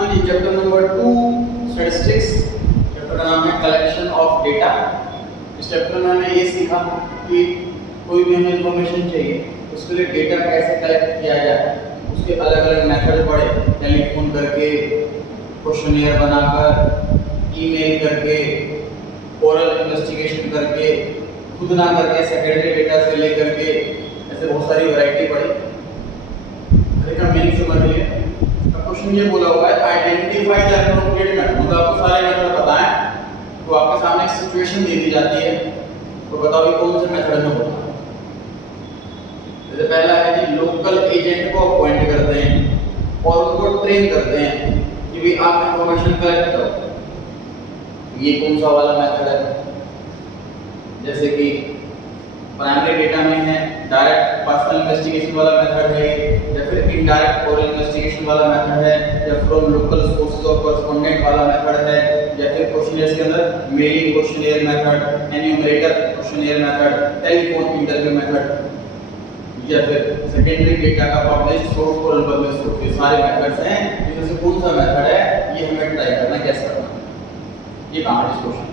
हाँ जी, chapter number 2 statistics, chapter का नाम है कलेक्शन ऑफ डेटा। इस चैप्टर में हमने ये सीखा कि कोई भी हमें इन्फॉर्मेशन चाहिए उसके लिए डेटा कैसे कलेक्ट किया जाए, उसके अलग अलग मेथड पढ़े, टेलीफोन करके, क्वेश्चनियर बनाकर, ईमेल करके, ओरल इन्वेस्टिगेशन करके, खुद ना करके, सेकेंडरी डेटा से लेकर के, ऐसे बहुत सारी वैरायटी पढ़ी। इसका मीनिंग समझ लिए। क्वेश्चन ये बोला हुआ है आइडेंटिफाई द एप्रोप्रिएट मेथड, मतलब आपको सारे मेथड पता है तो आपके सामने एक सिचुएशन दे दी जाती है तो बताओ ये कौन से मेथड में होगा। जैसे पहला है कि लोकल एजेंट को अपॉइंट करते हैं और उनको ट्रेन करते हैं कि भी आप इंफॉर्मेशन कलेक्ट करो, ये कौन सा वाला मेथड है। जैसे कि प्राइमरी डेटा में है डायरेक्ट पर्सनल इन्वेस्टिगेशन वाला मेथड है, या फिर इनडायरेक्ट ओरल इन्वेस्टिगेशन वाला मेथड है, या from local sources of correspondent वाला मेथड है, या फिर क्वेश्चनियर के अंदर mailing questionnaire method, enumerator questionnaire method, telephone interview method, या फिर सेकेंडरी डेटा का पब्लिश सोर्स और अनपब्लिश सोर्स। ये सारे मेथड्स हैं, इनमें से कौन सा मेथड है ये हमें ट्राई करना, कैसे करना, ये काम है इस क्वेश्चन।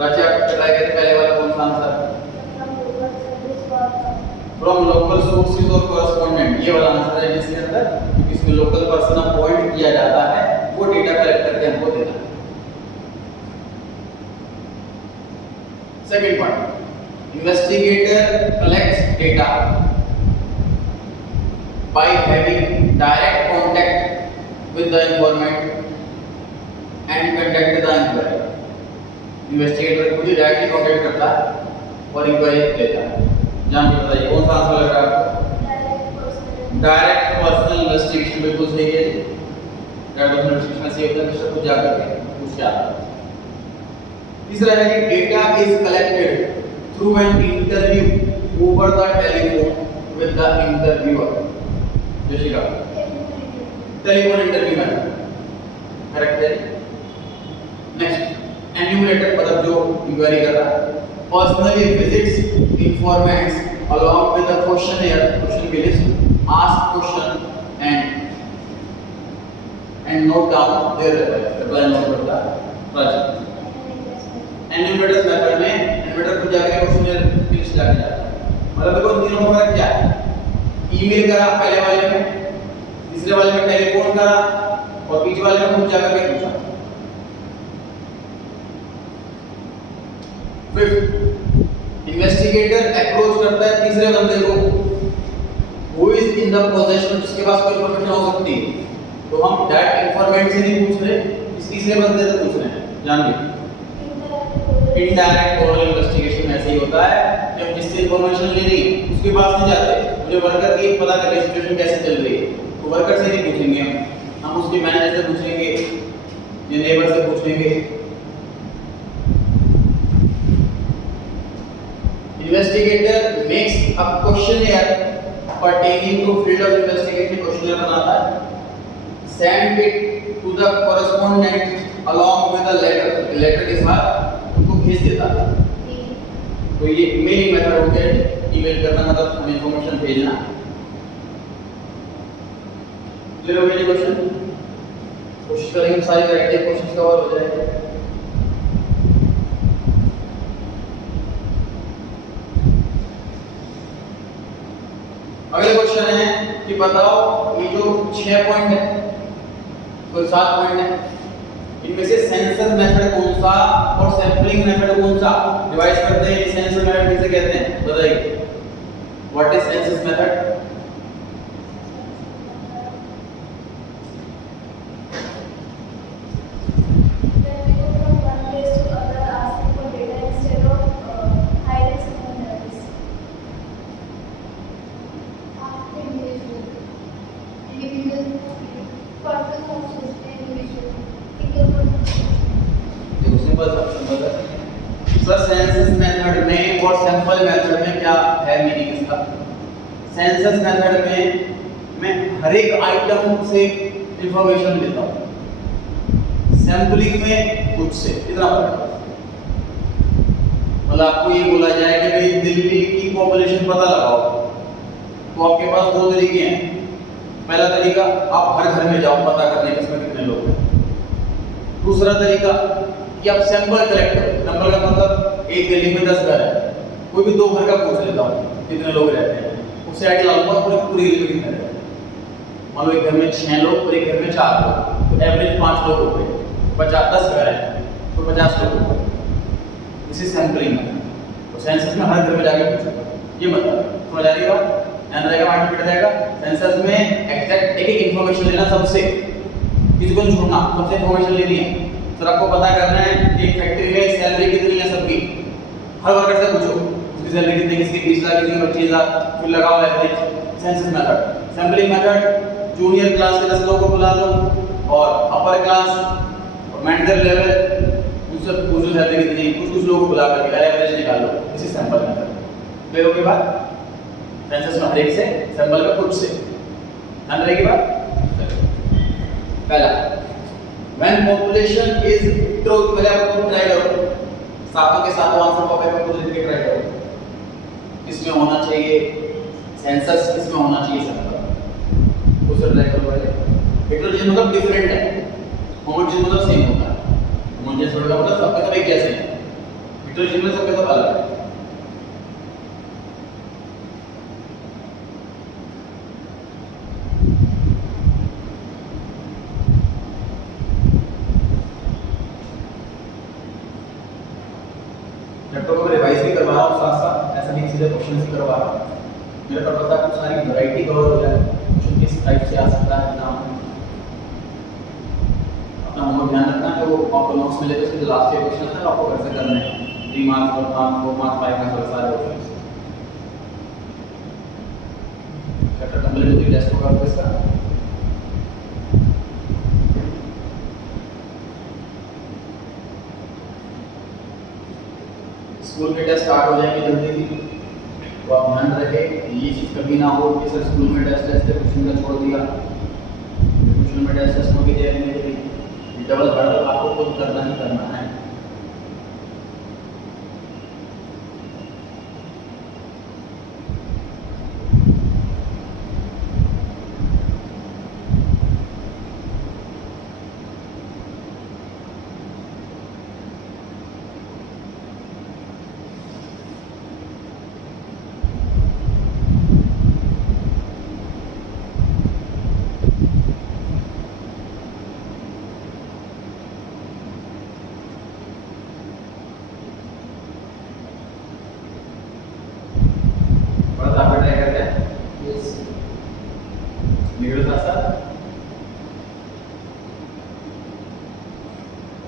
रांची आप ट्राई करें, पहले वाला कौन सा आंसर? फ्रॉम लोकल सोर्सेज और कॉरेस्पोंडेंट, ये वाला आंसर है जिसके अंदर क्योंकि इसमें लोकल पर्सन अपॉइंट किया जाता है वो डेटा कलेक्ट करके हमको देना है। Second point, investigator collects data by having direct contact with the informant and conduct the inquiry। Investigator खुद ही डायरेक्टली कांटेक्ट करता है और इंक्वायरी लेता है। जान के बताइए कौन सा आंसर लग रहा है आपको? डायरेक्ट पर्सनल इन्वेस्टिगेशन, बिल्कुल सही है। डायरेक्ट पर्सनल इन्वेस्टिगेशन से होता है कि खुद जाकर के पूछ के आता है। तीसरा है कि data is collected through an interview over the telephone with the interviewer. जैसे टेलीफोन इंटरव्यू में करेक्ट है। नेक्स्ट, एन्यूमरेटर मतलब जो इंक्वायरी कर रहा है, personally visits informants along with the questionnaire, question की list, ask question and note down their reply note करता है। राइट, एन्यूमरेटर मेथड में एन्यूमरेटर खुद जाकर क्वेश्चनियर की लिस्ट लाके जाता है। मतलब देखो तीनों में फर्क क्या है? ईमेल करा पहले वाले में, तीसरे वाले में टेलीफोन करा और बीच वाले में खुद जाकर के पूछा। फिफ्थ, इन्वेस्टिगेटर अप्रोच करता है तीसरे बंदे को, who is in the position, जिसके पास कोई इंफॉर्मेशन हो सकती है, तो हम डायरेक्ट इंफॉर्मेंट से नहीं पूछ रहे, इस तीसरे बंदे से पूछ रहे हैं। जान लीजिए इनडायरेक्ट ओरल इन्वेस्टिगेशन ऐसे ही होता है, जब जिससे इंफॉर्मेशन लेनी उसके पास नहीं जाते, मुझे वर्कर की पता करनी सिचुएशन कैसे चल रही है, तो वर्कर से नहीं पूछेंगे हम उसके मैनेजर से पूछेंगे या नेबर से पूछेंगे। Investigator makes a questionnaire pertaining to field of investigation, questionnaire बनाता है, send it to the correspondent along with a letter, letter के साथ उनको भेज देता है। तो ये मेलिंग मेथड होते हैं, ईमेल करना मतलब हमें इंफॉर्मेशन भेजना। क्लियर हो गया ये क्वेश्चन? कोशिश करेंगे सारी वैरायटी क्वेश्चंस कवर हो जाए। अगले क्वेश्चन है कि बताओ ये जो 6 पॉइंट है तो 7 पॉइंट है, इनमें से सेंसस मेथड कौन सा और सैंपलिंग मेथड कौन सा डिवाइड करते हैं? सेंसस मेथड किसे कहते हैं बताइए? What is census method? Census method में और सैंपल मेथड में क्या है मीनिंग इसका? सेंसस मेथड में मैं हर एक आइटम से इंफॉर्मेशन लेता हूँ, सैंपलिंग में कुछ से, इतना फर्क है। मतलब आपको ये बोला जाए कि भाई दिल्ली की पॉपुलेशन पता लगाओ, तो आपके पास दो तरीके हैं, पहला तरीका, आप हर घर में जाओ पता करने के इसमें कितने लोग हैं। दूसरा तरीका कि आप सैंपल कलेक्ट करो। सैंपल का मतलब एक गली में 10 घर है, कोई भी 2 घर का पूछ लेता हूँ कितने लोग रहते हैं, उससे आइडिया लगाऊंगा पूरी गली में कितने रहते हैं। मान लो एक घर में 6 लोग और एक घर में 4 लोग, तो एवरेज 5 लोग हो गए, 50-10 घर है तो 50 लोग हो गए। इसी सैंपलिंग में तो सेंसस में हर घर में जाके पूछूंगा, ये मतलब समझ आ रही है बात, ध्यान रहेगा, माइंड फिट रहेगा। सेंसस में एग्जैक्ट एक इन्फॉर्मेशन लेना, सबसे किसी को नहीं छोड़ना, सबसे इन्फॉर्मेशन लेनी है। सर आपको पता करना है कि एक फैक्ट्री में सैलरी कितनी है सबकी, हर वर्कर से पूछो उसकी सैलरी कितनी, किसकी 20,000, किसकी 25,000, फिर लगाओ average. Census method, sampling method, junior class के 10 लोगों को बुला लो और अपर क्लास और मैनेजर लेवल उनसे पूछो सैलरी कितनी, कुछ लोगों को बुला करके एवरेज निकाल लो। इसी सैंपल मेथड क्लियर हो गई बात। सेंसस में हर एक से, सैंपल में कुछ से, ध्यान रहेगी बात। पहला, when population is heterogeneous, पहले आप ट्राई करो, सातों के सातों आंसर को पेपर को लिख के ट्राई करो, इसमें होना चाहिए सेंसस, इसमें होना चाहिए सैंपल, उसे ट्राई करो पहले। हेटेरोजेनियस मतलब डिफरेंट है, होमोजेनियस मतलब सेम होता है। होमोजेनियस मतलब सबके सब एक जैसे हैं, हेटेरोजेनियस सबके सब अलग है। चैप्टर को रिवाइज भी करवा रहा हूँ साथ साथ, ऐसा नहीं सीधे क्वेश्चन ही करवा रहा हूँ। मेरा पर्पस है कुछ सारी वैरायटी कवर हो जाए, क्वेश्चन किस टाइप से आ सकता है एग्जाम में। अपना होमवर्क ध्यान रखना है, वो आपको नोट्स मिले तो उसके लास्ट के क्वेश्चन है आपको घर से करने हैं, 3 मार्क्स 4 मार्क्स 4 मार्क्स 5 मार्क्स सारे क्वेश्चन। चैप्टर कंप्लीट होती है, टेस्ट होगा इसका। स्कूल के टेस्ट स्टार्ट हो जाएंगे जल्दी ही, तो आप ध्यान रखें ये चीज़ कभी ना हो कि सर स्कूल में टेस्ट है क्वेश्चन का छोड़ दिया, क्वेश्चन में टेस्ट होगी दे लेंगे, डबल हर्डल आपको खुद करना ही करना है।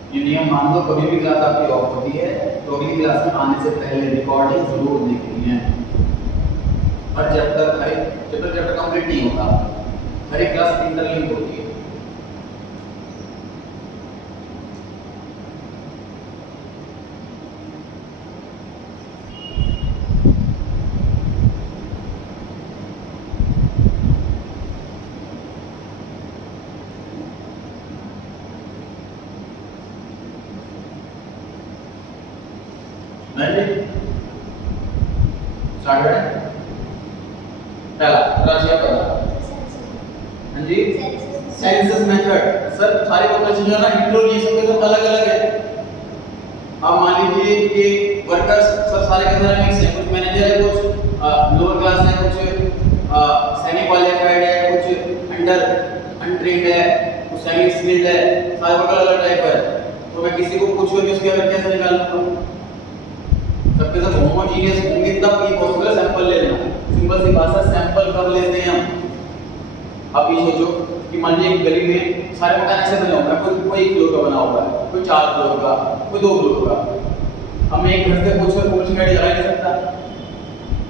ये नियम मान लो कभी भी क्लास आपकी ऑफ होती है तो अगली क्लास में आने से पहले रिकॉर्डिंग जरूर देखनी है। हर चैप्टर कंप्लीट नहीं होता, हर एक क्लास इंटरलिंक होती है। स्टार्ट करें। पहला राशिया पता, हाँ जी, सेंसस मेथड। सर सारे पॉपुलेशन जो है ना हेटेरोजेनियस तो अलग अलग है। अब मान लीजिए कि वर्कर्स सब सारे के सारे मिक्स हैं, कुछ मैनेजर है, कुछ लोअर क्लास है, कुछ सेमी क्वालिफाइड है, कुछ अनट्रेन्ड है, कुछ सेमी स्किल्ड है, सारे वर्कर अलग टाइप का है। तो मैं किसी को पूछूं कि उसके एवरेज कैसे निकालूंगा? सबके सब होमोजेनियस होंगे तब ये पॉसिबल है सैंपल ले लेना। सिंपल सी बात है, सैंपल कब लेते हैं हम? आप ये सोचो कि मान लीजिए एक गली में सारे मकान ऐसे बने होंगे, कोई 1 फ्लोर का बना हुआ है, कोई 4 फ्लोर का, कोई 2 फ्लोर का। हम एक घर से पूछकर पॉपुलेशन आइडिया लगा नहीं सकता,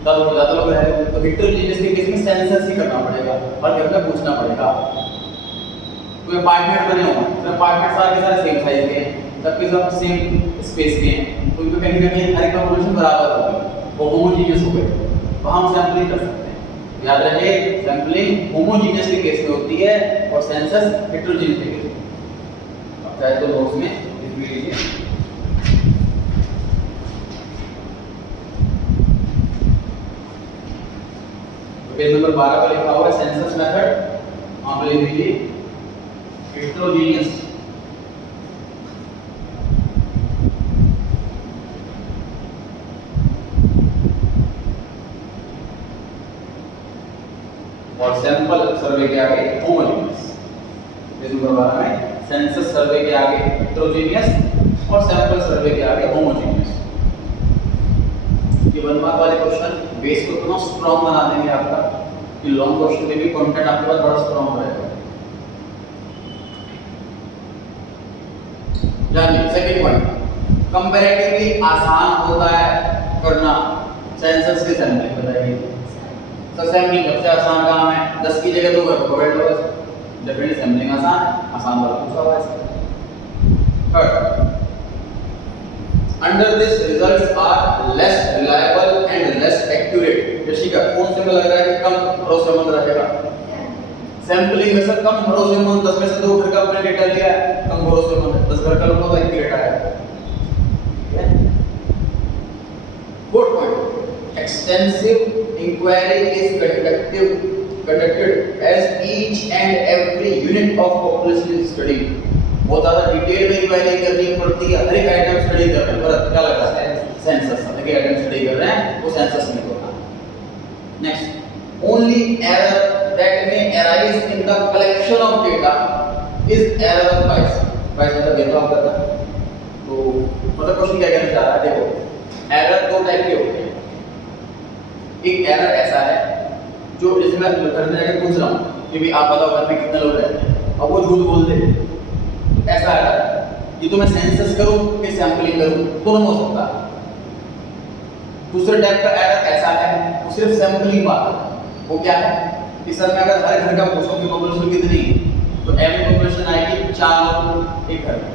10 लोग ज़्यादा लोग रह रहे तो हेटेरोजेनियस के केस में सेंसस ही करना पड़ेगा और घर में पूछना पड़ेगा। कोई अपार्टमेंट बने होंगे, तो अपार्टमेंट सारे के सारे सेम साइज के हैं, सबके सब सेम स्पेस के हैं, तो उनमें कहीं ना कहीं हर एक पॉपुलेशन बराबर होगी, वो होमोजेनियस हो गए, तो हम सैंपलिंग कर सकते हैं। याद रहे, सैंपलिंग होमोजेनियस के केस में होती है और सेंसस हेटेरोजेनियस के केस में। अब चाहे तो नोट्स में लिख भी लीजिए। पेज नंबर 12 पर लिखा हुआ है सेंसस मेथड। ले लीजिए हेटेरोजेनियस। और सैंपल सर्वे के आगे होमोजेनियस। पेज नंबर 12 में सेंसस सर्वे के आगे हेटेरोजेनियस और सैंपल सर्वे के आगे होमोजेनियस। ये 1 मार्क वाले क्वेश्चन बेस को इतना स्ट्रांग बना देंगे आपका कि लॉन्ग क्वेश्चन में भी कंटेंट आपके पास बड़ा स्ट्रांग रहेगा। जानिए सेकंड पॉइंट, कंपैरेटिवली आसान होता है करना सेंसस के सैंपलिंग। बताइए तो सैंपलिंग सबसे आसान काम है, 10 की जगह 2 कर दो, बैठ लो बस। डेफिनेटली सैंपलिंग आसान वाला पूछा हुआ है। Third, under this results are less reliable and less accurate. Yashika कौन से में लग रहा है कि कम भरोसेमंद रहेगा? सैंपलिंग में सर कम भरोसेमंद, 10 में से 2 घर का अपने डेटा लिया है, कम भरोसेमंद है। 10 घर का लोगों का एक्यूरेट आया। Fourth point, extensive inquiry is conducted as each and every unit of population is studied। बहुत ज्यादा डिटेल में इंक्वायरी करनी पड़ती है, हर एक आइटम स्टडी कर रहे हैं। पर क्या लग रहा है? सेंसस, हर एक आइटम स्टडी कर रहे हैं, वो सेंसस में होगा। Next, only error that may arise in the collection of data is error of bias. Bias मतलब भेदभाव करना। तो मतलब क्वेश्चन क्या कहना चाह रहा है? देखो, एरर 2 टाइप के होते हैं। एक एरर ऐसा है जो जैसे मैं घर में जाकर पूछ रहा हूँ कि भाई आप बताओ घर में कितने लोग रहते हैं, अब वो झूठ बोल दे, ऐसा है। ये तो मैं सेंसस करूं कि सैंपलिंग करूं, दोनों हो सकता है। दूसरे टाइप का एरर ऐसा है वो सिर्फ सैंपलिंग बात है। वो क्या है कि सर मैं अगर हर घर का पूछूं कि पॉपुलेशन कितनी है, तो एवरेज पॉपुलेशन आएगी 4 लोग एक घर में,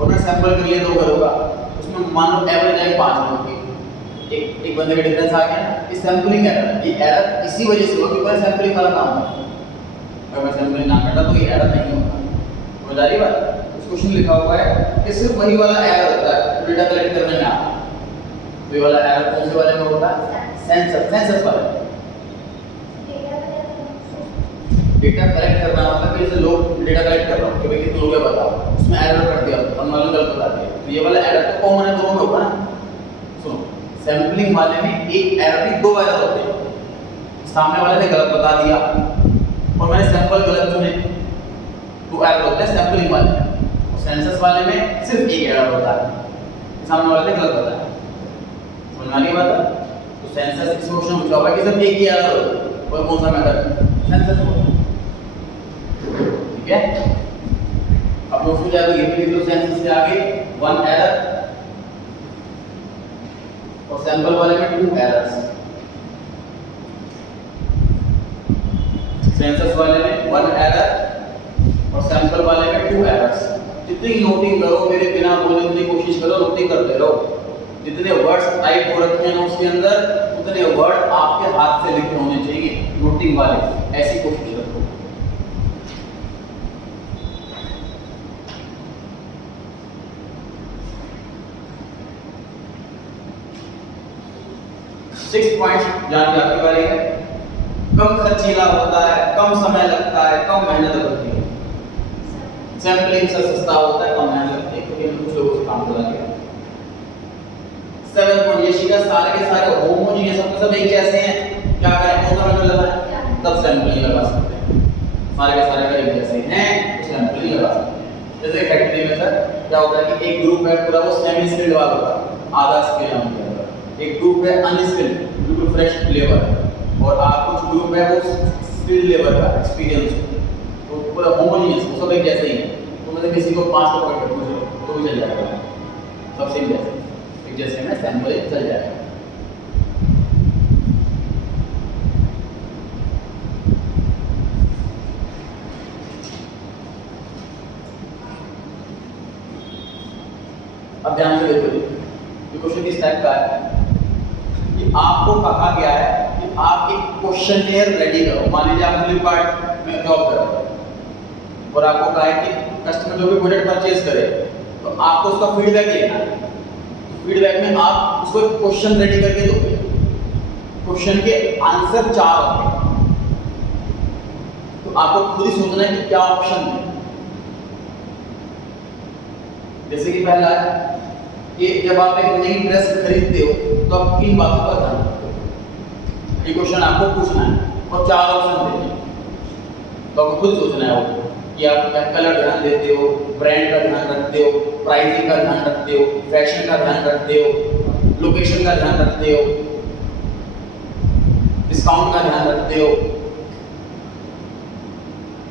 और मैं सैंपल कर लिया 2 घरों का, उसमें मान लो एवरेज आएगी 5 लोग की, एक बंदे का डिफरेंस आ गया। इस सैंपलिंग एरर, ये एरर इसी वजह से हुआ कि मैं सैंपलिंग वाला काम है। अगर मैं सैंपलिंग ना करता तो ये एरर नहीं होता। समझ आ रही बात? क्वेश्चन लिखा हुआ है कि सिर्फ वही वाला एरर होता है डेटा कलेक्ट करने में आता है। वही वाला एरर कौन से वाले में होता है? सेंसस वाले में। डेटा कलेक्ट करना मतलब कि जैसे लोग डेटा कलेक्ट कर रहा हूँ कि भाई कितने लोग हैं बताओ, उसमें एरर कर दिया, अननोन गलत बता दिया, तो ये वाला एरर तो कॉमन है, दोनों में होगा ना। सुनो, सैंपलिंग वाले में एक एरर नहीं 2 एरर होते हैं। सामने वाले ने गलत बता दिया और मैंने सैंपल गलत चुने, 2 एरर होते हैं सैंपलिंग वाले में। और सेंसस वाले में सिर्फ एक एरर होता है, सामने वाले ने गलत बताया। समझ में आ रही बात है? तो सेंसस इस क्वेश्चन में पूछा हुआ है कि सिर्फ एक ही एरर होता है, और कौन सा मेथड? सेंसस होता है। ठीक है, अब दोस्तों जाकर ये लिख लो, सेंसस के आगे 1 एरर और सैंपल वाले में 2 एरर्स। सेंसस वाले में 1 एरर और सैंपल वाले में 2 एरर्स। जितनी नोटिंग करो, मेरे बिना बोले उतनी कोशिश करो, नोटिंग करते रहो। जितने वर्ड्स टाइप हो रखे हैं नोट्स के अंदर, उतने वर्ड आपके हाथ से लिखे होने चाहिए नोटिंग वाले, ऐसी कोशिश रखो। सिक्स पॉइंट जानने आपकी बारी है। कम खर्चीला होता है, कम समय लगता है, कम मेहनत लगती है। सैंपलिंग से सस्ता होता है, कम मेहनत लगती है, क्योंकि कुछ लोगों से काम करा दिया। 7 पॉइंट, ये शिका सारे के सारे होमोजेनियस सब एक जैसे हैं, क्या करें? कौन सा मेथड लगाएं? तब सैंपलिंग लगा सकते हैं। सारे के सारे एक जैसे हैं तो सैंपलिंग लगा सकते हैं। जैसे फैक्ट्री में सर क्या होता है कि एक ग्रुप है पूरा वो सेमी स्किल्ड वाला होता है, आधा स्किल हम कहते हैं। एक ग्रुप है अनस्किल्ड, बिल्कुल फ्रेश लेबर, और आप कुछ ग्रुप है वो स्किल्ड लेबर का एक्सपीरियंस, तो पूरा होमोजेनियस, वो सब एक जैसे ही है। तो मतलब किसी को 5 का पॉइंट पूछ लो तो भी चल जाएगा, सब सेम जैसे, एक जैसे में सैंपलिंग चल जाएगा। अब ध्यान से देखो, ये क्वेश्चन किस टाइप का है कि आपको कहा गया है कि आप एक क्वेश्चनर रेडी करो। मान लीजिए आप फ्लिपकार्ट में जॉब कर रहे हो और आपको कहा है कि कस्टमर जो भी प्रोडक्ट परचेज करे तो आपको उसका फीडबैक लेना है। फीडबैक में आप उसको एक क्वेश्चन रेडी करके दोगे। क्वेश्चन के आंसर 4 होंगे। तो आपको खुद ही सोचना है कि क्या ऑप्शन है। जैसे कि पहला है कि जब आप एक नई ड्रेस खरीदते हो तो आप किन बातों का ध्यान रखते हो, ये क्वेश्चन आपको पूछना है और 4 ऑप्शन देने हैं। तो आपको खुद सोचना है वो कि आप क्या कलर ध्यान देते हो, ब्रांड का ध्यान रखते हो, प्राइसिंग का ध्यान रखते हो, फैशन का ध्यान रखते हो, लोकेशन का ध्यान रखते हो, डिस्काउंट का ध्यान रखते हो,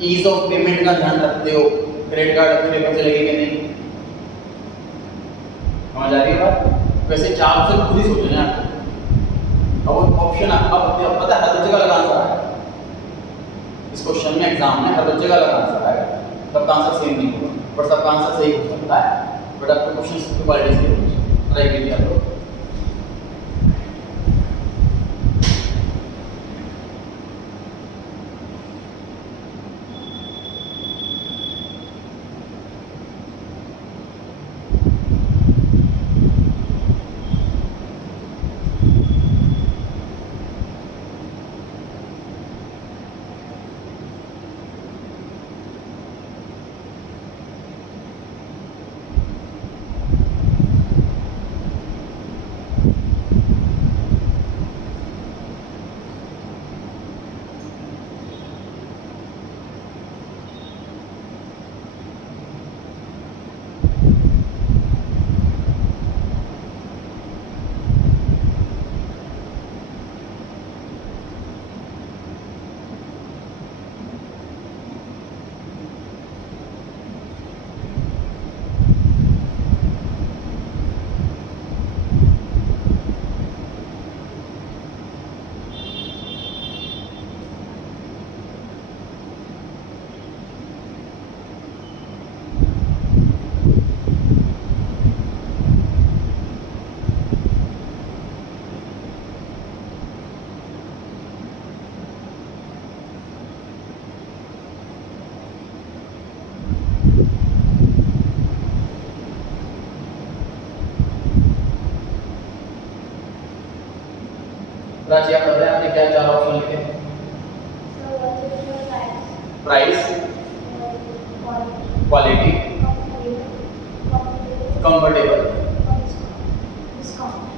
ईज ऑफ पेमेंट का ध्यान रखते हो, क्रेडिट कार्ड अपने पर चलेगी कि नहीं। समझ आ रही है बात? वैसे 4 ऑप्शन खुद ही सोचना है आपको। और ऑप्शन अब पता है हर जगह लगा आंसर आएगा इस क्वेश्चन में, एग्जाम में हर जगह लगा आंसर आएगा, सबका आंसर सेम नहीं होगा, पर सबका आंसर सही हो सकता है। बट आपको क्वेश्चन की क्वालिटी से ट्राई कीजिए आप लोग। प्राची आप बताएं आपने क्या 4 ऑप्शन लिखे? Price, quality, comfortable,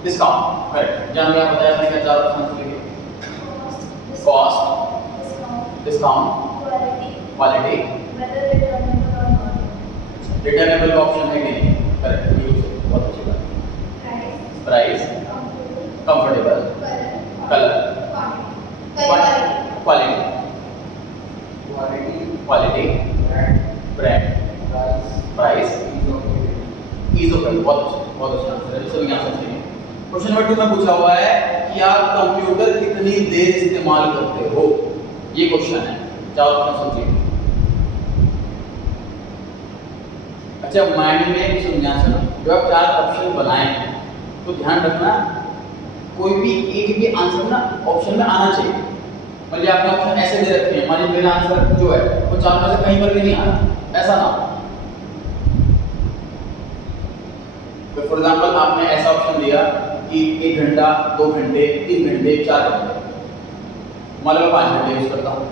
discount. Correct. Janvi आप बताएं आपने क्या 4 ऑप्शन लिखे? कॉस्ट, डिस्काउंट, क्वालिटी, रिटर्नेबल का ऑप्शन है कि नहीं? करेक्ट, बहुत अच्छी बात। Price, comfortable, colour, quality, brand, price, ease of payment. बहुत अच्छा आंसर है, सभी आंसर सही है। क्वेश्चन नंबर 2 में पूछा हुआ है कि आप कंप्यूटर कितनी देर इस्तेमाल करते हो, ये क्वेश्चन है। 4 ऑप्शन समझिए। अच्छा, माइंड में सुनिए सुनो, जब आप 4 ऑप्शन बनाएं तो ध्यान रखना कोई भी एक भी आंसर ना ऑप्शन में आना चाहिए। मतलब आपने ऑप्शन ऐसे दे रखे हैं, मान लीजिए मेरा आंसर जो है वो 4 में से कहीं पर भी नहीं आ रहा, ऐसा ना हो। तो फॉर एग्जांपल आपने ऐसा ऑप्शन दिया कि 1 घंटा, 2 घंटे, 3 घंटे, 4 घंटे, मान लो 5 घंटे यूज करता हूँ,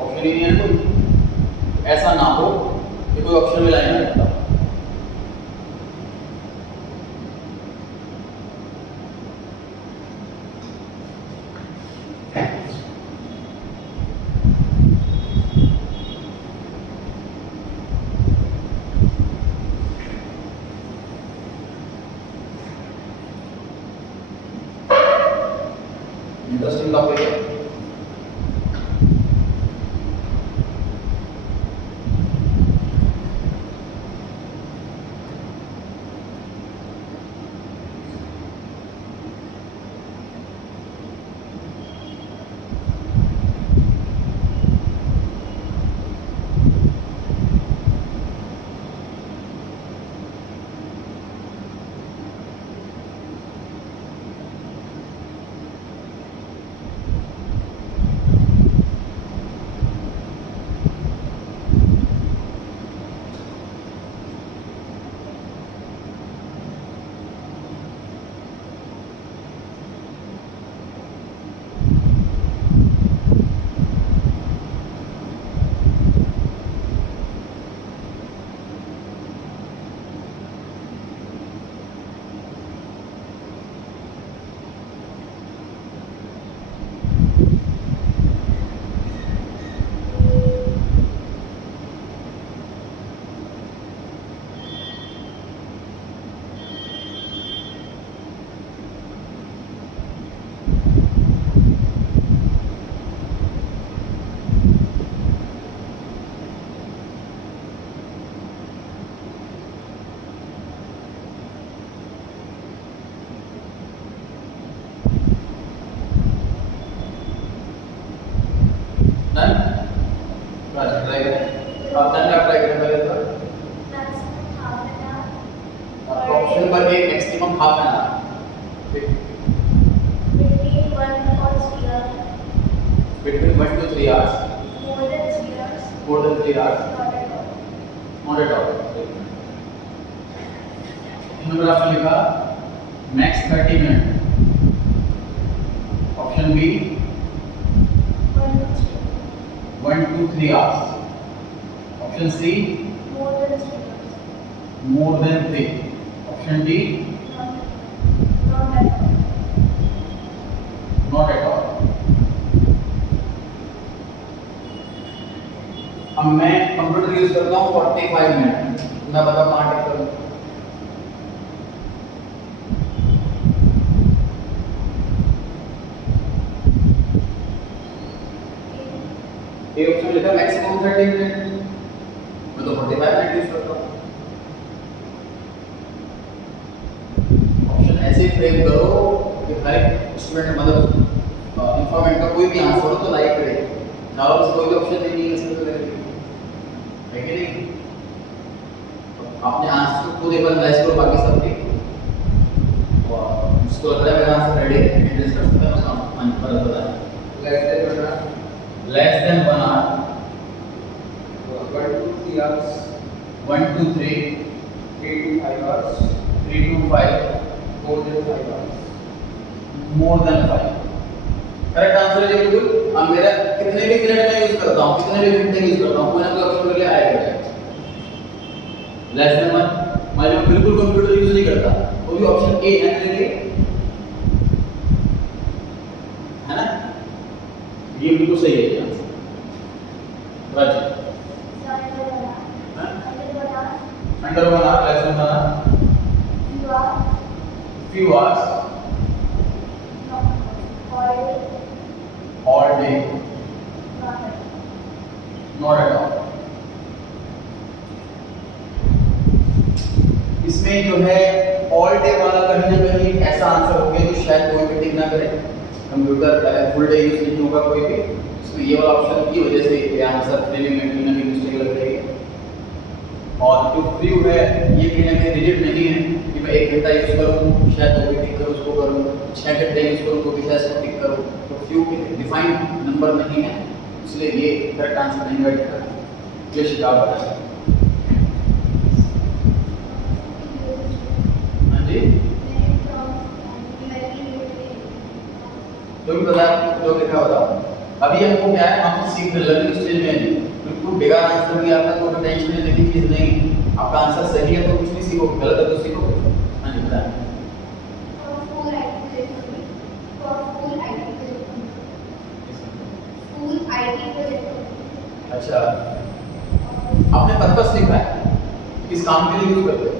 ऑप्शन ही नहीं है कोई। ऐसा ना हो कि कोई ऑप्शन में लाइन नहीं रखता। इंटरेस्टिंग टॉपिक है। अच्छा ट्राई करें, आप तन का ट्राई करें पहले तो। Option number A maximum half an hour, ठीक, between 1 to 3 hours, more than 3 hours, not at all. Number आपने लिखा max 30 minute, option B 1 to 3 hours, option C more than 3, option D not at all. अब मैं computer use करता हूँ 45 minute, मैं बताओ कहाँ टिक करूँ। ये ऑप्शन लिखा मैक्सिमम 30 मिनट, मैं तो 45 मिनट यूज करता हूँ। ऑप्शन ऐसे फ्रेम करो कि हर एक स्टूडेंट मतलब इंफॉर्मेट का कोई भी आंसर हो तो लाइक करे, चारों से कोई भी ऑप्शन नहीं है इसमें तो है कि नहीं। आपने आंसर को खुद एक बार एनालाइज करो बाकी सब ठीक, और जिसको लग रहा है मेरा आंसर रेडी है एड्रेस कर सकते हैं उसका आंसर बताएं। Less than 1 hour, 1 to 3 hours, 1 to 3, 3 to 5 hours, 3 to 5, more than 5 hours, more than 5। Correct answer है जी बिल्कुल। अब मेरा कितने भी मिनट में यूज करता हूँ, कितने भी घंटे यूज करता हूँ, कोई ना कोई ऑप्शन मेरे लिए आएगा। लेस देन 1 मैं बिल्कुल कंप्यूटर यूज नहीं करता, वो भी ऑप्शन ए है मेरे लिए, है ना, ये बिल्कुल सही है answer. Right, under 1 hour, less than 1 hour, few hours, all day, not at all। इसमें जो है ऑल डे वाला कहीं ना कहीं ऐसा आंसर हो गया जो शायद कोई भी टिक ना करे, कंप्यूटर अगर फुल डे यूज नहीं होगा कोई भी, इसमें ये वाला ऑप्शन की वजह से ये आंसर फ्रेमिंग में कहीं ना कहीं मिस्टेक लग रही है। और जो फ्यू है ये कहीं ना कहीं रिजिड नहीं है कि मैं 1 घंटा यूज करूँ शायद वो भी टिक करूँ, उसको करूँ 6 घंटे यूज करूँ तो भी शायद उसको टिक करूँ, तो फ्यू डिफाइंड नंबर नहीं है, इसलिए ये करेक्ट आंसर नहीं बैठेगा। ये शिकायत बताया। हाँ जी, जो भी बताया जो लिखा बताओ। अभी हमको क्या है, हम सीख लर्निंग स्टेज में हैं, बिल्कुल बेकार आंसर भी आपका कोई टेंशन लेने की चीज नहीं है, आपका आंसर सही है तो कुछ नहीं सीखोगे, गलत है तो सीखोगे। हाँ जी बताएं। अच्छा, आपने पर्पस लिखा है, किस काम के लिए यूज करते हो?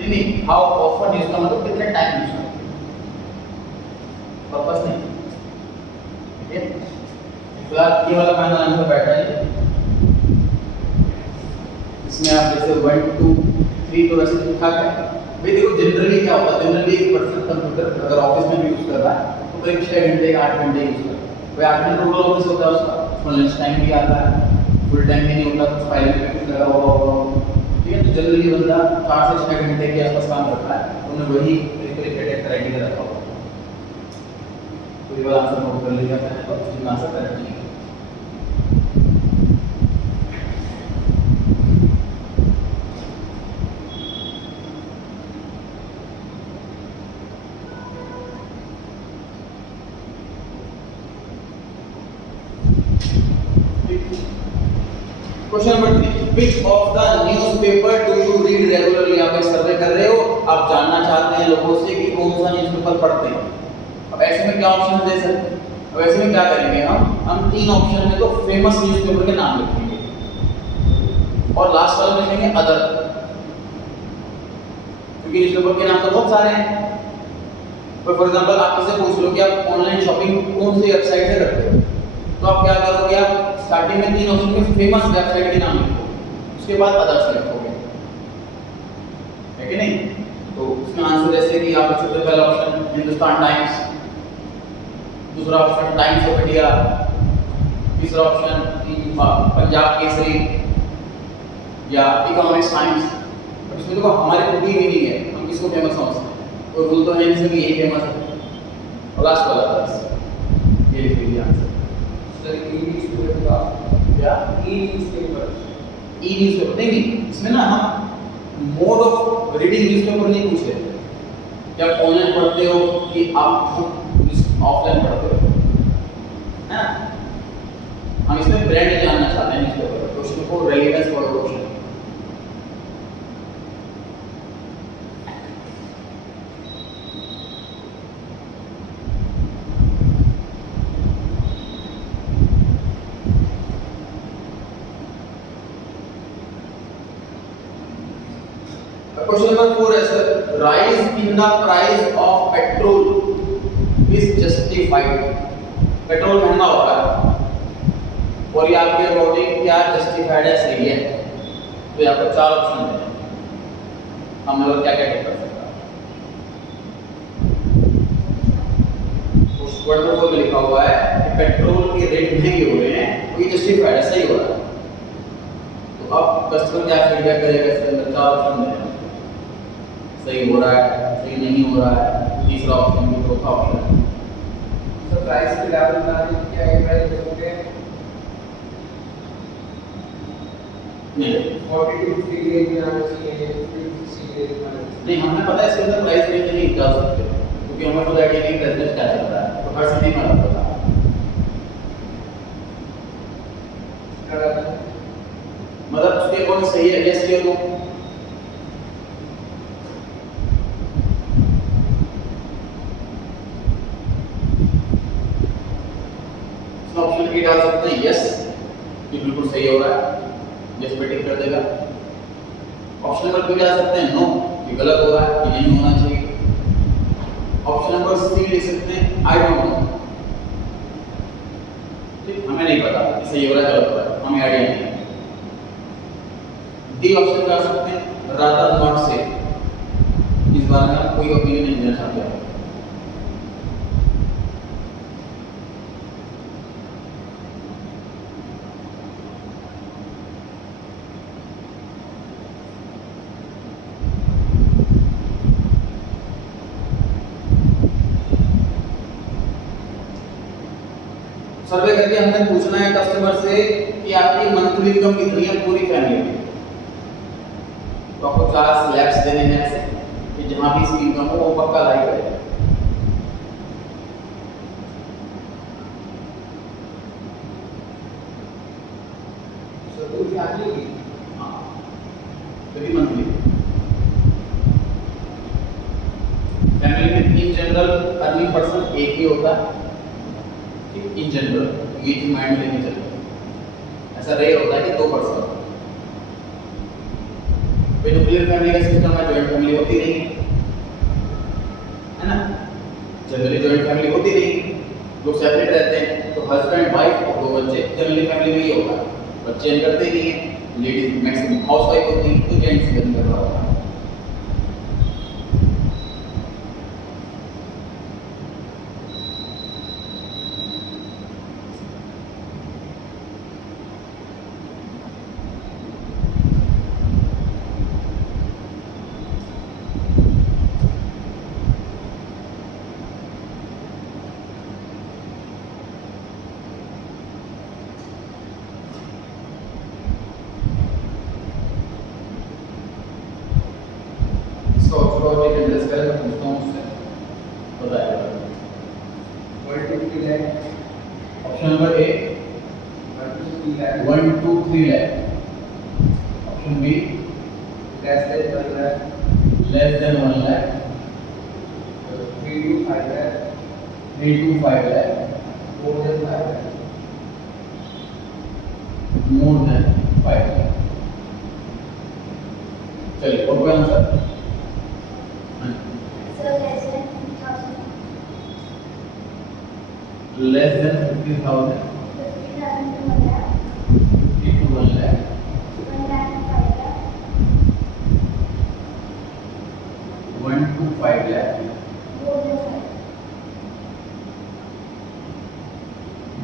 नहीं, हाउ ऑफन यूज का मतलब कितने टाइम यूज करते हो, पर्पस नहीं, ठीक है। फिलहाल ये वाला फाइनल आंसर बैठा है, इसमें आप जैसे 1 2 3 तो वैसे ठीक ठाक है भाई। देखो जनरली क्या होता है, जनरली एक पर्सन कंप्यूटर अगर ऑफिस में भी यूज कर रहा है तो करीब 6 घंटे 8 घंटे यूज करता है, कोई 8 घंटे टोटल ऑफिस होता है उसका, उसमें लंच टाइम भी आता है, फुल टाइम भी नहीं होता, कुछ फाइल में कुछ लगा हुआ होगा, ठीक है। तो जनरली बंदा 4 से 6 घंटे के आसपास काम करता है, तो उन्हें वही एक क्राइटेरिया रखा हुआ है। तो ये वाला आंसर नोट कर लीजिए मैंने, तो इसमें आंसर करेक्ट नहीं है। Question number 3, which of the newspaper do you read regularly? आप एक सर्वे कर रहे हो, आप जानना चाहते हैं लोगों से कि कौन सा न्यूज़पेपर पढ़ते हैं। अब ऐसे में क्या ऑप्शन दे सकते हैं, अब ऐसे में क्या करेंगे हम 3 ऑप्शन में तो फेमस न्यूज़पेपर के नाम लिखेंगे और लास्ट वाले में लिखेंगे अदर, क्योंकि न्यूज़पेपर के नाम तो बहुत सारे हैं। फॉर एग्जांपल आप किसी से पूछ लो कि आप ऑनलाइन शॉपिंग कौन सी वेबसाइट से करते हो, तो आप क्या करोगे, आप स्टार्टिंग में 3 ऑप्शन में फेमस वेबसाइट के नाम लिखो, उसके बाद अदर सेलेक्ट होगे, है कि नहीं। तो इसमें आंसर जैसे कि आप सबसे पहला ऑप्शन हिंदुस्तान टाइम्स, दूसरा ऑप्शन टाइम्स ऑफ इंडिया, तीसरा ऑप्शन पंजाब केसरी या इकोनॉमिक्स टाइम्स। अब इसमें देखो हमारी खुद ही मीनिंग है, हम किसको फेमस समझते हैं, कोई रूल तो है नहीं कि यही फेमस है। और लास्ट वाला बस ये लिख लीजिए आंसर। सर ई न्यूज़पेपर का क्या ई न्यूज़पेपर नहीं, इसमें ना हम मोड ऑफ रीडिंग न्यूज़पेपर नहीं पूछ रहे, जब ऑनलाइन पढ़ते हो कि आप ऑफलाइन पढ़ते हो, है ना। हम इसमें ब्रांड जानना चाहते हैं न्यूज़पेपर, क्वेश्चन को relevance for question. Question number 4 है sir, rise in the price of petrol is justified। Petrol महंगा हो रहा है और ये आपके अकॉर्डिंग क्या जस्टिफाइड है, सही है। तो यहाँ पर 4 ऑप्शन है, हम लोग क्या क्या कर सकते हैं। उस क्वेश्चन नंबर 4 में लिखा हुआ है कि पेट्रोल के रेट महंगे हो रहे हैं तो ये जस्टिफाइड है, सही हो रहा है। तो अब कस्टमर क्या फीडबैक करेगा, इसके अंदर 4 ऑप्शन है, सही हो रहा है, सही नहीं हो रहा है, तीसरा ऑप्शन भी, चौथा ऑप्शन। सर प्राइस के लेवल में क्या है, प्राइस देखोगे नहीं 42 के लिए भी आना चाहिए, 50 के लिए भी आना चाहिए। नहीं, हमें पता है इसके अंदर प्राइस रेंज नहीं डाल सकते क्योंकि हमें खुद आइडिया नहीं बिजनेस क्या चल रहा है, तो हर सिटी में अलग होता है। मतलब उसके अकॉर्डिंग सही है, गेस किया तो ऑप्शन ए डाल सकते हैं, यस ये बिल्कुल सही हो रहा है, यस पे टिक कर देगा। ऑप्शन नंबर बी डाल सकते हैं, नो ये गलत हो रहा है, ये नहीं होना चाहिए। ऑप्शन नंबर सी लिख सकते हैं, आई डोंट नो, ठीक हमें नहीं पता ये सही हो रहा है गलत हो रहा है, हमें आइडिया नहीं है। डी ऑप्शन डाल सकते हैं, रादर नॉट से, इस बारे में कोई ओपिनियन नहीं देना चाहते हैं। सर्वे करके हमने पूछना है कस्टमर से कि आपकी मंथली इनकम कितनी है पूरी फैमिली में। तो आपको 4 स्लैब्स देने हैं ऐसे कि जहां भी इसकी इनकम हो वो पक्का लाई करे। सर पूरी फैमिली की हाँ प्रति मंथली फैमिली में इन जनरल अर्निंग पर्सन एक ही होता है, इन जनरल ये जो माइंड लेके चलते हैं, ऐसा रेयर होता है कि 2 पर्सन। न्यूक्लियर फैमिली का सिस्टम है, जॉइंट फैमिली होती नहीं है ना, जनरली जॉइंट फैमिली होती नहीं, लोग सेपरेट रहते हैं। तो हस्बैंड वाइफ और 2 बच्चे, जनरली फैमिली में ये होगा, बच्चे करते नहीं है, लेडीज मैक्सिमम हाउस वाइफ होती है, तो जेंट्स घर कर रहा होगा। Option number A 1 2 3 lakh, option be less than 1 lakh, 1 lakh, 3 to 5 lakh, 3 to 5 lakh, more than 5 lakh. more than 5 lakh. चलिए और कोई answer? less than 50,000, 50 to 1 lakh, 1 to 5 lakh,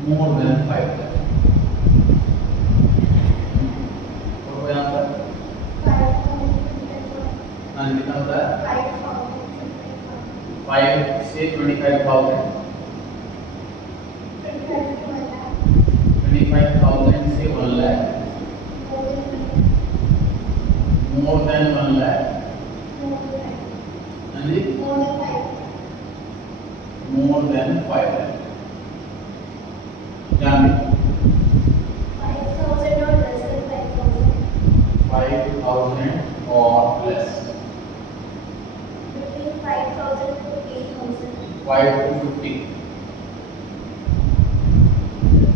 more than 5 lakh। Than 5 lakh. ध्यान दें 5,000 or less than 5,000. 5,000 और less, Between 5,000 to 8,000. 5 to 50,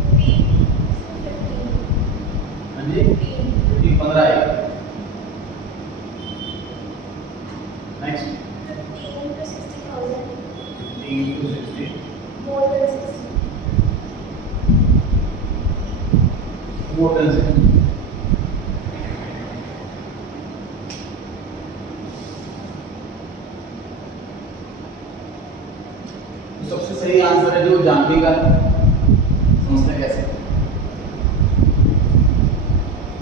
15 to 15. हाँ जी 15. 15 है। Next 15 to 60,000. 15 to 60, More than 60. more than 60। सबसे सही आंसर है जो जानवी का, समझते हैं कैसे?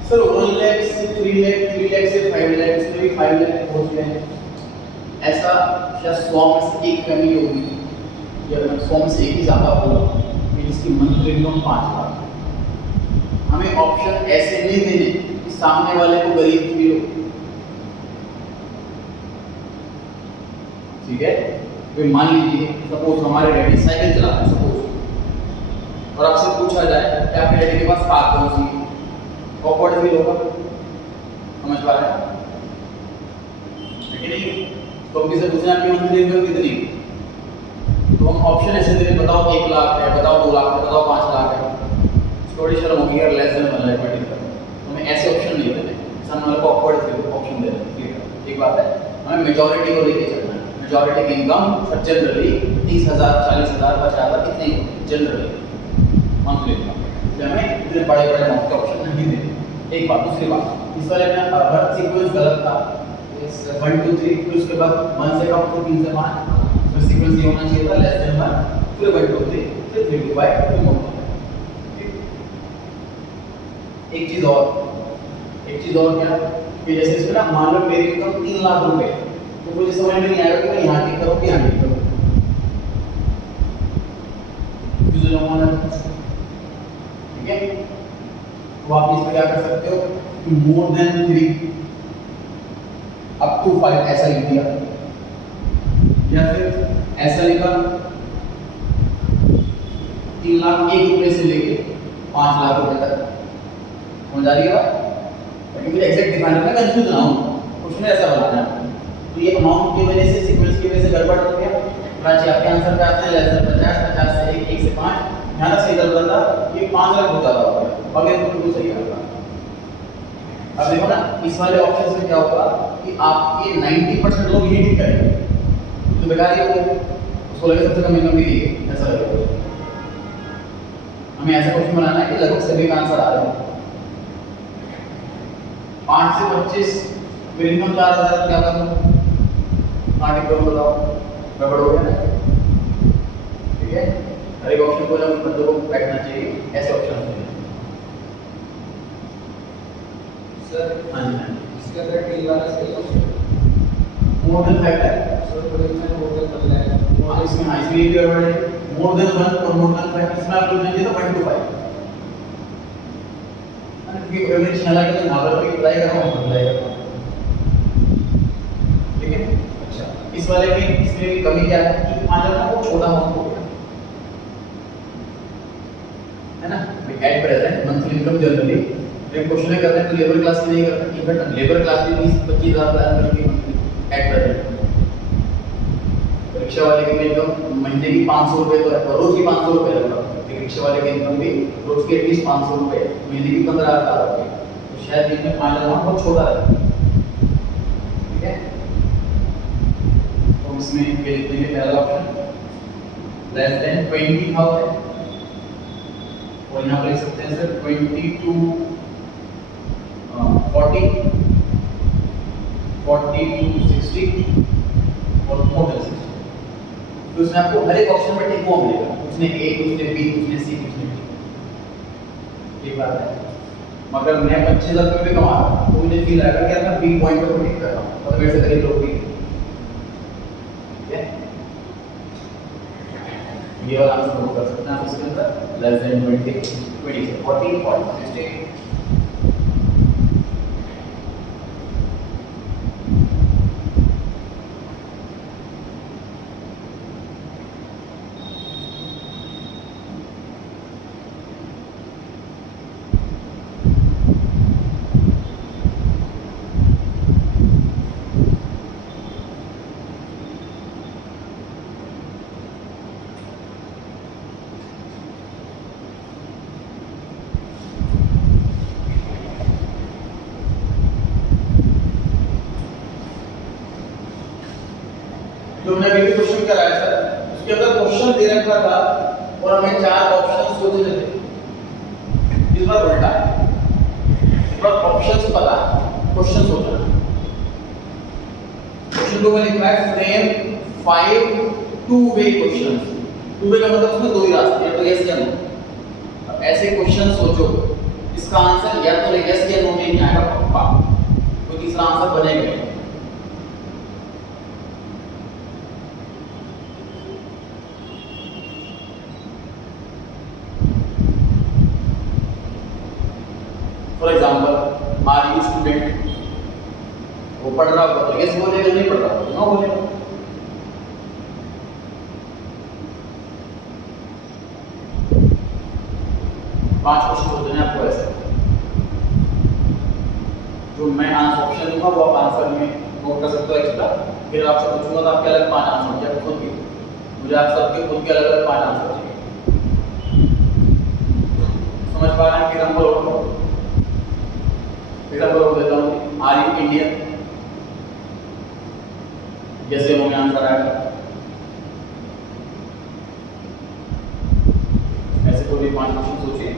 सर 1 लाख से 3 लाख, 3 लाख से 5 लाख, इसमें भी 5 लाख पहुंच गए हैं। ऐसा शायद 100 में से एक फैमिली होगी या 100 में से एक ही ज़्यादा होगा कि जिसकी मंथली इनकम 5 लाख। हमें ऑप्शन ऐसे नहीं देने कि सामने वाले को गरीब फील हो, ठीक है? कोई मान लीजिए सपोज हमारे डैडी साइकिल चलाते हैं सपोज, और आपसे पूछा जाए कि आपके डैडी के पास कार कौन सी है, ऑकवर्ड फील होगा, समझ पा रहे हैं? लेकिन नहीं, तो हम किसी पूछना आपकी मंथली इनकम कितनी है, तो हम ऑप्शन ऐसे दे रहे बताओ 1 लाख है, बताओ 2 लाख है, बताओ 5 लाख है, थोड़ी शर्म होगी यार, लेस देन 1 लाख तो हमें ऐसे ऑप्शन नहीं देने, सामने वाले को ऑकवर्ड फील ऑप्शन दे रहे हैं। एक बात है, हमें मेजॉरिटी को लेके चलना है। मेजॉरिटी की इनकम जनरली 30,000, 40,000, 50,000 इतने ही होते हैं जनरली मंथली इनकम, हमें इतने बड़े बड़े अमाउंट के ऑप्शन नहीं देते। एक बात, दूसरी बात, इस वाले में बर्थ सीक्वेंस गलत था, 1 2 3, फिर उसके बाद 1 से कम, फिर 3 से 5, फिर सीक्वेंस ये होना चाहिए था लेस देन 1, फिर 1 2 3, फिर 3 2 5, फिर मोर। एक चीज और क्या कि जैसे इसमें ना मान लो मेरी इनकम 3 लाख रुपए, तो मुझे समझ में नहीं आएगा कि मैं यहाँ क्लिक करूँ कि यहाँ क्लिक करूँ, ठीक है? तो आप इस पे क्या कर सकते हो कि मोर देन 3 अप टू 5 ऐसा लिख दिया, या फिर ऐसा लिखा 3 लाख 1 रुपए से लेके 5 लाख रुपए तक। समझ आ रही है बात? ताकि मुझे एग्जैक्ट डिफाइन करना कंफ्यूज ना हो, कुछ में ऐसा बनाना है। तो ये अमाउंट की वजह से, सीक्वेंस की वजह से गड़बड़ हो गया। रांची आपके आंसर पे आते हैं लेस देन 50, 50 से 1, 1 से 5, यहाँ तक सही गलत था, ये 5 लाख हो जाता होगा, अगर बिल्कुल सही होगा। अब देखो ना इस वाले ऑप्शन में क्या होगा कि आपके 90% लोग यही टिक करेंगे, तो बेकार ही हो गया, उसको लगे सबसे कम इनकम दी है, ऐसा लगेगा। हमें ऐसा क्वेश्चन बनाना है कि लगभग सभी का आंसर आ रहा है। 5 से 25 मिनिमम 4,000 क्या करूँ, 8 करो, बताओ, गड़बड़ हो गया ना? ठीक है, हर एक ऑप्शन को जब बंदों को बैठना चाहिए, ऐसे ऑप्शन होते हैं। सर हाँ जी, इसके अंदर डी वाला सही ऑप्शन मोर देन 5 है, सर बोले मैं मोर देन 1 लाख और इसमें इसलिए भी गड़बड़ है, मोर देन 1 और मोर देन 5, इसमें आप लोग चाहिए तो 1 to 5, क्योंकि एवरेज चला के तो नंबर पे अप्लाई कर रहा हूँ, अप्लाई कर रहा हूँ, ठीक है? अच्छा, इस वाले में इसमें भी कमी क्या है कि मान लो वो छोटा अमाउंट हो गया, है ना? At present monthly income generally जब क्वेश्चन कर रहे हैं तो लेबर क्लास की नहीं करते, इनफैक्ट लेबर क्लास भी 20-25,000 प्लान करती है मंथली एट प्रेजेंट। रिक्शा वाले की इनकम महीने की 500 रुपए तो है, रोज की 500 रुपए लगता है, रिक्शा वाले की इनकम भी रोज की एटलीस्ट 500 रुपए, महीने की 15,000 रुपए, तो शायद इसमें फाइनल अमाउंट बहुत छोटा है, ठीक है? तो इसमें ये लिख देंगे पहला ऑप्शन लेस देन 20,000, और यहाँ पर लिख सकते हैं सर 20 to 40, 40 to 60 और मोर देन 60। तो इसमें आपको हर एक ऑप्शन में टिक वो मिलेगा, उसने ए, उसने बी, उसने सी, उसने डी। ठीक बात है, मगर मैं 25,000 रुपये भी कमा रहा हूँ तो मुझे फील आएगा कि यार मैं बी पॉइंट पे टिक कर रहा हूँ, मतलब मेरे से गरीब लोग भी, ठीक है? ये वाला आंसर हम कर सकते हैं आप इसके अंदर लेस देन 20, 40, 60। दे रखा था और हमें 4 ऑप्शन सोचने थे। इस बार उल्टा है, इस बार ऑप्शंस पता है, क्वेश्चन सोचना। क्वेश्चन को मैंने लिखा है frame 5 two way questions. Two way का मतलब उसमें 2 ही रास्ते हैं, तो यस या नो। अब ऐसे क्वेश्चन सोचो, इसका आंसर या तो यस या नो में ही आएगा पक्का, कोई तीसरा आंसर बनेगा नहीं। For example are you student, वो पढ़ रहा होगा तो यस बोलेगा, नहीं पढ़ रहा होगा तो नो बोलेगा। पांच क्वेश्चन होते हैं आपको ऐसे, जो मैं आंसर ऑप्शन दूंगा वो आप आंसर में नोट कर सकते हो एक्स्ट्रा। फिर आपसे पूछूंगा तो आपके अलग 5 आंसर चाहिए खुद के, मुझे आप सबके खुद के अलग अलग 5 आंसर चाहिए। समझ पा रहे हैं? एग्जाम्पल और देता हूँ, आर यू इंडियन, यस या नो में आंसर आएगा। ऐसे कोई भी 5 क्वेश्चन सोचिए।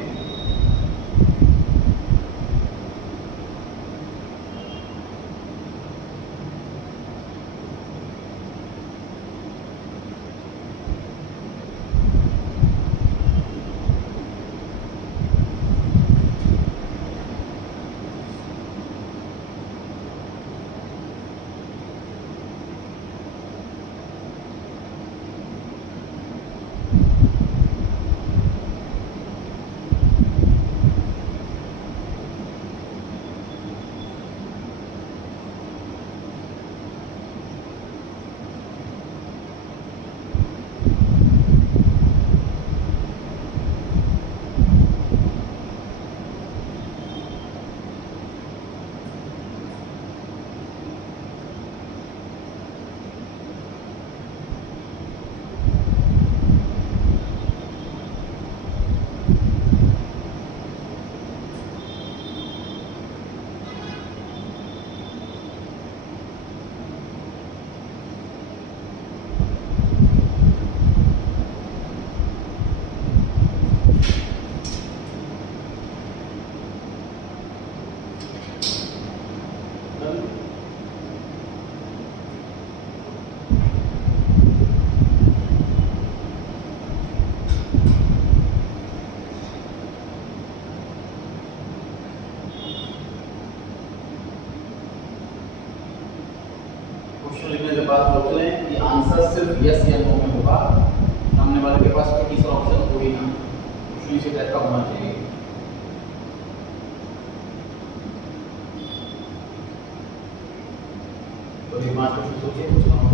क्वेश्चन लिखने के बाद सोच लें कि आंसर सिर्फ यस या नो में होगा, सामने वाले के पास कोई तीसरा ऑप्शन हो ही ना, क्वेश्चन इसी टाइप का होना चाहिए। तो ये 5 क्वेश्चन सोचिए, कुछ ना हो।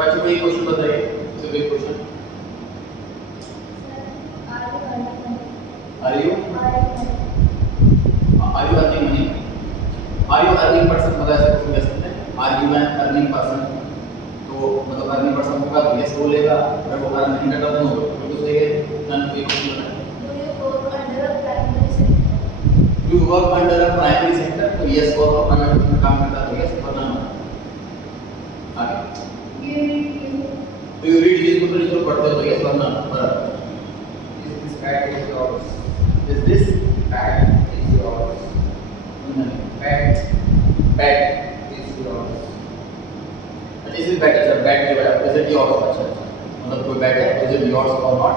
राजू भाई क्वेश्चन बताइए, सिर्फ एक question. Are you earning money, are you earning person, मतलब ऐसे क्वेश्चन कह सकते हैं। Are you an earning person, तो मतलब अर्निंग पर्सन होगा तो यस बोलेगा, अगर वो अर्न नहीं करता तो नो बोलेगा। बिल्कुल सही है। नन कोई क्वेश्चन है। Do you work under a primary sector, तो यस वर्क अपना काम करता तो यस, वरना नो। आगे तो यू रीड जिसको तो इसको पढ़ते हो तो यस, वरना बराबर। This bag is yours. Is this Bag is yours. Bag Bag is yours. अच्छा, इज इट योर्स, अच्छा अच्छा, मतलब कोई बैठा है, इज इट योर्स और नॉट।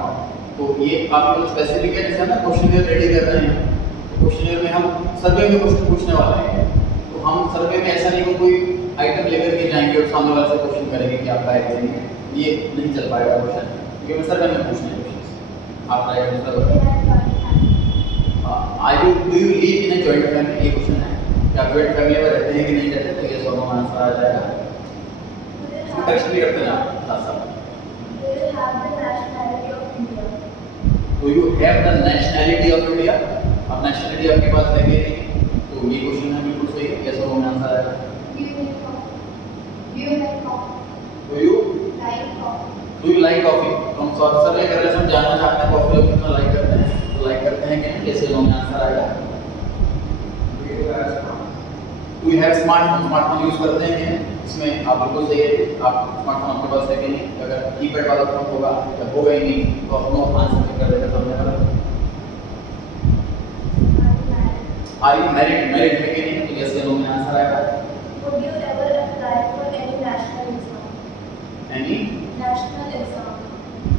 तो ये आपको स्पेसिफिक है, जैसे ना क्वेश्चन रेडी कर रहे हैं, क्वेश्चन में हम सर्वे में क्वेश्चन पूछने वाले हैं, तो हम सर्वे में ऐसा नहीं कि कोई आइटम लेकर के जाएंगे और सामने वाले से क्वेश्चन करेंगे कि आप ट्राई करेंगे, ये नहीं चल पाएगा क्वेश्चन, क्योंकि मैं सर्वे में पूछने क्वेश्चन आप ट्राई करें। I do you live in a joint family, ये क्वेश्चन है कि आप जॉइंट फैमिली में रहते हैं कि नहीं रहते, तो ये सौ का आंसर आ जाएगा। करेक्ट भी करते हैं आप साथ साथ। Do you have the nationality of India? अब nationality आपके पास है कि नहीं, तो ये क्वेश्चन है बिल्कुल सही है, कैसा होगा आंसर आएगा। Do you like coffee? तो हम सर्वे कर रहे हैं, हम जानना चाहते हैं कॉफी लोग कितना लाइक करते हैं, तो लाइक करते हैं कि नहीं, कैसे होगा आंसर आएगा। Do you have smartphone? Smartphone use करते हैं कि नहीं, इसमें आप बिल्कुल सही है, आप स्मार्टफोन आपके पास है कि नहीं, अगर कीपैड वाला फोन होगा या होगा ही नहीं तो आप नो आंसर कर देगा सामने वाला। आर यू मैरिड, मैरिड है कि नहीं, तो यस या नो में आंसर आएगा। Would you ever apply for any national exam? Any National exam.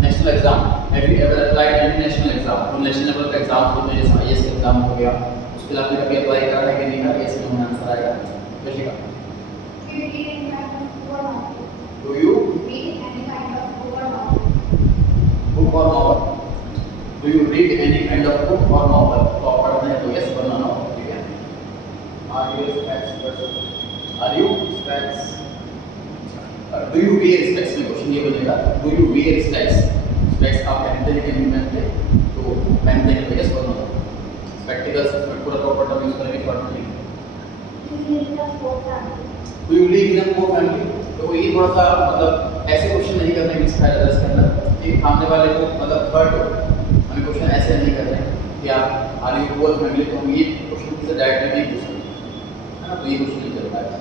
national exam? Have you ever applied any national exam? तो नेशनल लेवल का एग्जाम होते हैं, जैसे आईएएस एग्जाम हो गया, उसके लिए आपने कभी अप्लाई करा है कि नहीं करा, यस या नो में आंसर आएगा। बेशिका, Do you read any kind of book or novel? do you Read any kind of book or novel? book or novel? Do you read any kind of book or novel? तो आप पढ़ते हैं तो yes वरना no, ठीक है। Are you specs person? Are you specs? Do you wear specs में question ये बनेगा, do you wear specs? specs आप पहनते हैं कि नहीं पहनते, तो पहनते हैं तो यस वरना नो। स्पेक्टिकल्स में पूरा प्रॉपर टर्म यूज करेंगे शॉर्ट में। Do you live in a poor family? Do you live in a poor family? तो ये थोड़ा सा मतलब ऐसे क्वेश्चन नहीं करने की सिखाया जाता है इसके अंदर कि सामने वाले को मतलब हर्ट हो, हमें क्वेश्चन ऐसे नहीं करते हैं कि आप आर यू पुअर फैमिली, तो हम ये क्वेश्चन से डायरेक्टली नहीं पूछ सकते, है ना, तो ये क्वेश्चन नहीं चल पाएगा।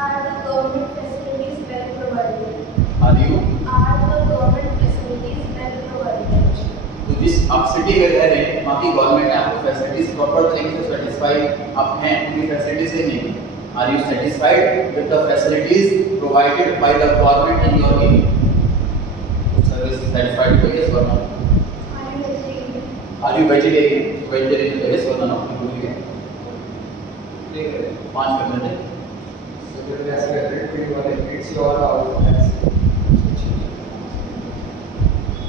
Are the government facilities well provided? Are you, Are the government facilities well provided? तो जिस आप सिटी में रह रहे हैं वहाँ की गवर्नमेंट ने आपको फैसिलिटीज प्रॉपर तरीके से सेटिस्फाई आप हैं उनकी फैसिलिटीज से नहीं, are you satisfied with the facilities provided by the government in your area, service satisfied हो यस वरना। Are you vegetarian? Are you vegetarian, vegetarian तो यस वरना नो, भूल गए 5 करने थे। So there is a great वाले it's your house.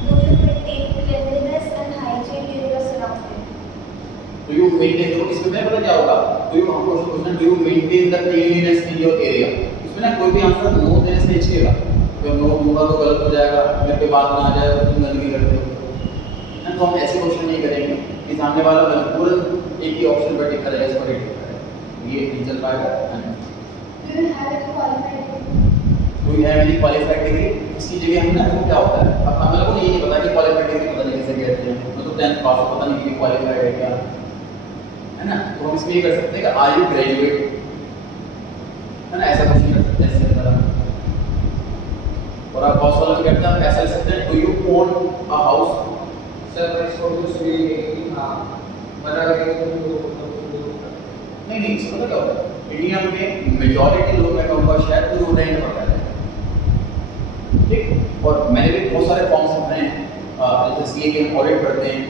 Do you maintain cleanliness and hygiene in your surroundings? Do you maintain, तो इसमें मैं पता क्या होगा, do you हमको question do you maintain the cleanliness in your area, इसमें ना कोई भी आंसर नो देने से नहीं चाहिए, अगर नो दूंगा तो गलत हो जाएगा, मेरे पे बात ना आ जाए तो तुम गंदगी करते हो ना, तो हम ऐसे क्वेश्चन नहीं करेंगे कि सामने वाला तुरंत एक ही ऑप्शन पर टिक करेगा, इस पर टिक करेगा, ये नहीं चल पाएगा। Do you have any qualified degree? Do you have any qualified degree? इसकी जगह हम ना तो क्या होता है, अब हमें लोगों को ये नहीं पता कि क्वालिफाइड डिग्री पता नहीं कैसे कहते हैं, मैं तो 10th पास पता नहीं कि क्वालिफाइड है क्या, है ना, तो हम इसमें ये कर सकते हैं कि आर यू ग्रेजुएट, है ना, ऐसा क्वेश्चन कर सकते हैं इसके अंदर। और आप बहुत सालों में करते हैं, ऐसा लिख सकते हैं, do you own a house. Sir मैं इसको कुछ भी हाँ मना करेंगे तो नहीं इसमें पता क्या होता है, इंडिया में मेजॉरिटी लोग मैं कहूँगा शायद तो रेंट पर रहते हैं, ठीक, और मैंने भी बहुत सारे फॉर्म्स भरे हैं, जैसे सीए के ऑडिट भरते हैं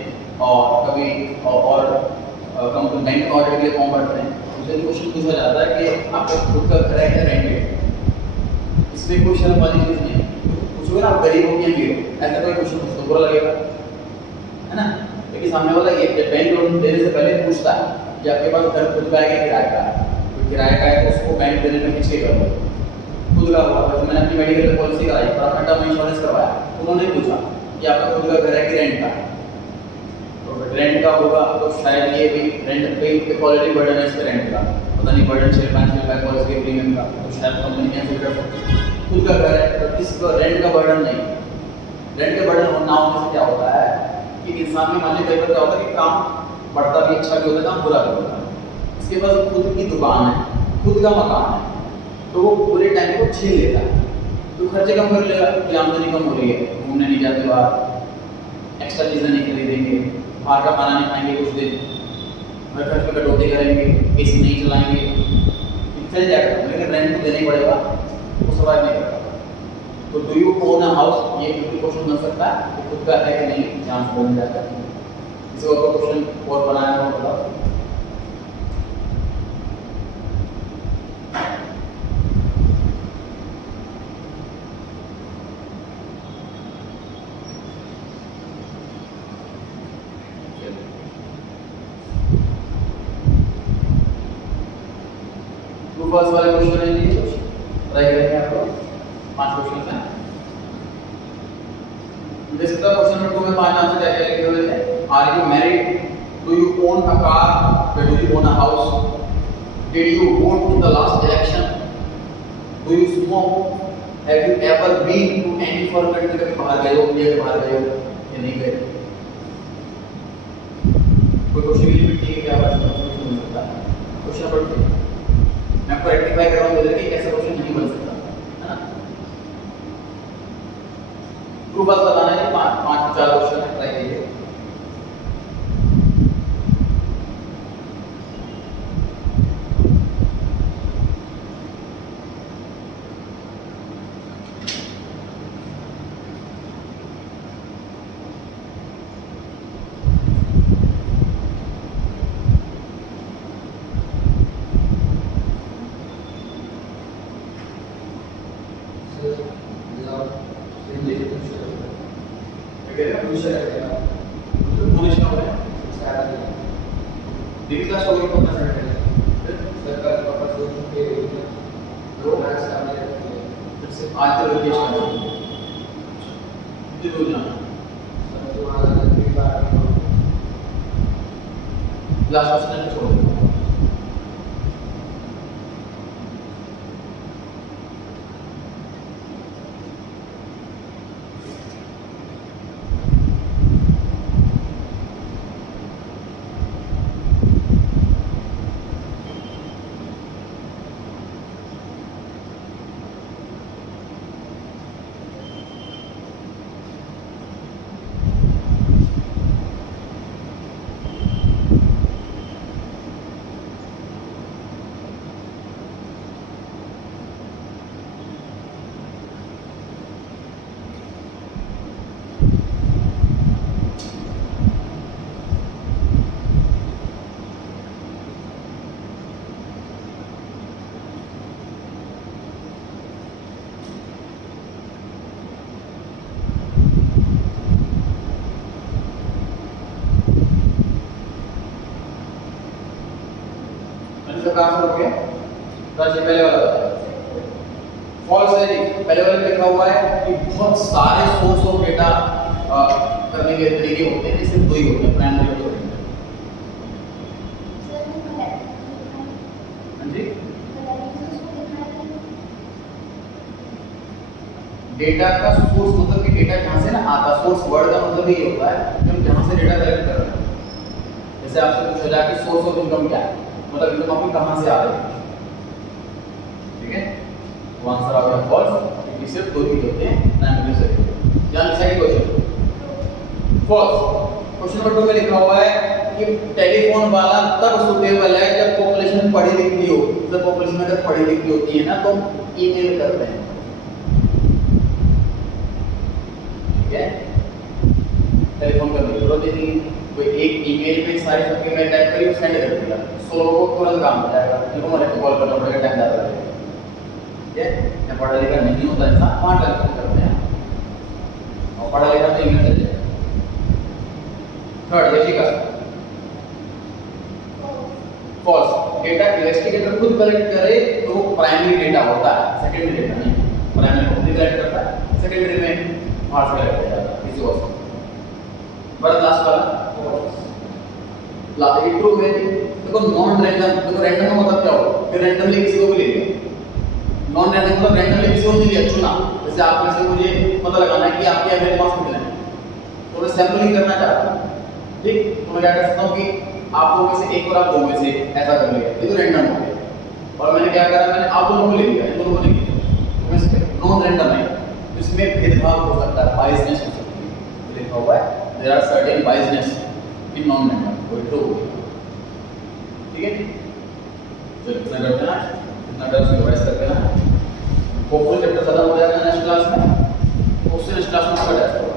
और कभी और कंपनी बैंक ऑडिट के लिए फॉर्म भरते हैं, मुझे क्वेश्चन पूछा जाता है कि आपका खुद का घर है या रेंटेड, इसमें कोई शर्म वाली चीज़ नहीं है, पूछोगे ना आप गरीब हो या अमीर हो, ऐसा कोई क्वेश्चन पूछो बुरा लगेगा, है ना, लेकिन सामने वाला ये बैंक लोन देने से पहले पूछता है कि आपके पास घर खुद का है कि किराए का है, तो किराए का है तो उसको बैंक देने में हिचकेगा, खुद का हुआ तो मैंने अपनी मेडिकल पॉलिसी कराई और अपना टर्म इंश्योरेंस करवाया, उन्होंने पूछा कि आपका खुद का घर है कि रेंट का है, तो रेंट का होगा तो शायद ये भी रेंट पे क्वालिटी बर्डन है इस पे रेंट का, पता नहीं बर्डन 6-5 रुपये पॉलिसी प्रीमियम का, तो शायद कंपनी कैंसिल कर सकती है, खुद का घर है तो इसका रेंट का बर्डन नहीं, रेंट का बर्डन ना होने से क्या होता है कि इंसान में मान लीजिए कई बार क्या होता है कि काम बढ़ता भी अच्छा भी होता है, काम बुरा भी होता है, इसके पास खुद की दुकान है, खुद का मकान है, तो वो पूरे टाइम को छीन लेता है, तो खर्चे कम कर लेगा कि आमदनी कम हो रही है, घूमने नहीं जाते बाहर, एक्स्ट्रा चीज़ें नहीं खरीदेंगे, बाहर का खाना नहीं खाएंगे कुछ दिन, हर खर्च पर कटौती करेंगे, एसी नहीं चलाएंगे, चल जाएगा, लेकिन रेंट तो देना ही पड़ेगा, वो सर्वाइव नहीं कर पाता, तो do you own a house, ये बिल्कुल क्वेश्चन बन सकता है कि खुद का है कि नहीं, चांस बन जाता है। इसी और क्वेश्चन और बनाना हो बताओ। ट्रू फॉल्स वाले क्वेश्चन है ये कुछ ट्राई करेंगे आप लोग। 5 क्वेश्चन हैं। जिसका क्वेश्चन नंबर 2 में 5 आंसर क्या क्या लिखे हुए थे। Are you married, do you own a car, do you own a house, did you vote in the last election, do you smoke, have you ever been to any foreign country, कभी बाहर गए हो, India के बाहर गए हो या नहीं गए। कोई क्वेश्चन की लिमिट नहीं है क्या बस नहीं सकता। क्वेश्चन नंबर 3 मैं आपको रेक्टिफाई कर रहा हूं कि कैसा क्वेश्चन नहीं बन सकता है ना। ट्रू फॉल्स बताना है। 5 4 क्वेश्चन ट्राई कीजिए। का आंसर हो गया। तो ये पहले वाला फॉल्स है जी। पहले वाले में लिखा हुआ है कि बहुत सारे सोर्स ऑफ डेटा करने के तरीके होते हैं, सिर्फ 2 ही होते हैं, प्राइमरी और सेकेंडरी। हां जी, डेटा का सोर्स मतलब कि डेटा कहां से ना आता, सोर्स वर्ड का मतलब ये होता है कि हम जहां से डेटा कलेक्ट कर रहे हैं। जैसे आपसे पूछा जाए कि सोर्स ऑफ इनकम क्या है, मतलब इनकम आपकी कहां से आ रही है, ठीक है। तो आंसर आ गया फॉल्स, क्योंकि सिर्फ 2 ही होते हैं, प्राइमरी और सेकेंडरी। यानी second question falls. Question number 2 में लिखा हुआ है कि टेलीफोन वाला तब सुटेबल है जब पॉपुलेशन पढ़ी लिखी हो। जब पॉपुलेशन अगर पढ़ी लिखी होती है ना तो ईमेल करते हैं, ठीक है। टेलीफोन करने की जरूरत नहीं, कोई एक ईमेल पे सारी सबके मैं टाइप करी सेंड कर दिया, 100 लोगों को तुरंत काम हो जाएगा। इनको मैंने कॉल करना पड़ेगा, टाइम ज़्यादा लगेगा, ठीक है। या पढ़ा लिखा नहीं होता इंसान, 5 टेलीफोन करते हैं, और पढ़ा लिखा तो ईमेल चल जाएगा। Third Yashika falls. Data investigator खुद कलेक्ट करे तो वो प्राइमरी डेटा होता है, सेकेंडरी डेटा नहीं। प्राइमरी खुद कलेक्ट करता है, सेकेंडरी में बाहर से कलेक्ट किया जाता है किसी और से। बट लास्ट वाला लास्ट ट्रू है जी। देखो नॉन रैंडम, देखो रैंडम का मतलब क्या होगा, फिर रैंडमली किसी को भी ले लिया। नॉन रैंडम मतलब रैंडमली किसी को नहीं लिया, चुना। जैसे आप में से मुझे पता लगाना है कि आपके मेरे पास कितने हैं, तो मैं सैंपलिंग करना चाहता हूं, ठीक। तो मैं क्या कर सकता हूं कि आप लोगों में से एक और आप 2 में से ऐसा कर लिया, ये तो रैंडम हो गया। और मैंने क्या करा, मैंने आप दोनों को ले लिया, इन दोनों को नहीं लिया, तो इसमें नॉन रैंडम है, इसमें भेदभाव हो सकता है, बायसनेस हो सकती है। लिखा हुआ है there are certain biasness in non random, वो ट्रू हो गया, ठीक है। चलो इतना करते हैं, इतना कर उसको रिवाइज करते हैं। होपफुल चैप्टर खत्म हो जाएगा नेक्स्ट क्लास में। उससे क्लास में स्टार्ट है